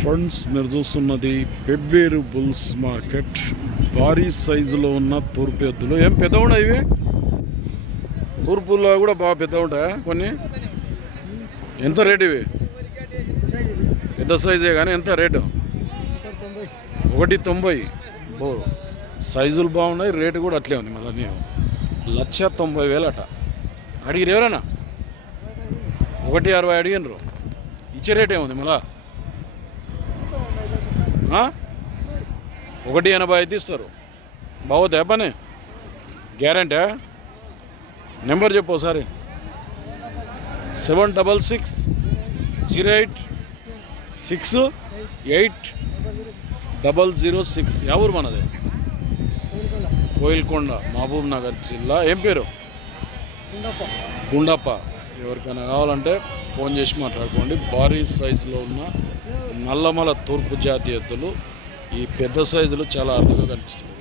Friends, మీరు చూస్తున్నది Pebbair bulls market. భారీ సైజులో ఉన్న తూర్పు ఎద్దులు. ఏం పెద్ద ఉన్నాయి ఇవి? తూర్పులో కూడా బాగా పెద్ద ఉంటాయా కొన్ని? ఎంత రేటు ఇవి? పెద్ద సైజే కానీ ఎంత రేటు? 190. సైజులు బాగున్నాయి, రేటు కూడా అట్లే ఉంది. మళ్ళీ నేను 1,90,000 అట. అడిగిరు ఎవరైనా? 1,60,000 అడిగినరు. ఇచ్చే రేట్ ఏముంది మళ్ళా? 1,80,000 అయితే ఇస్తారు. బాగుతాయి పని? గ్యారంటీ? నెంబర్ చెప్పు ఒకసారి. 766686006. ఎవరు మనది? కోయిల్కొండ, మహబూబ్ నగర్ జిల్లా. ఏం పేరు? గుండప్ప. ఎవరికైనా కావాలంటే ఫోన్ చేసి మాట్లాడుకోండి. భారీ సైజులో ఉన్న నల్లమల తూర్పు జాతి ఎద్దులు. ఈ పెద్ద సైజులు చాలా అరుదుగా కనిపిస్తుంది.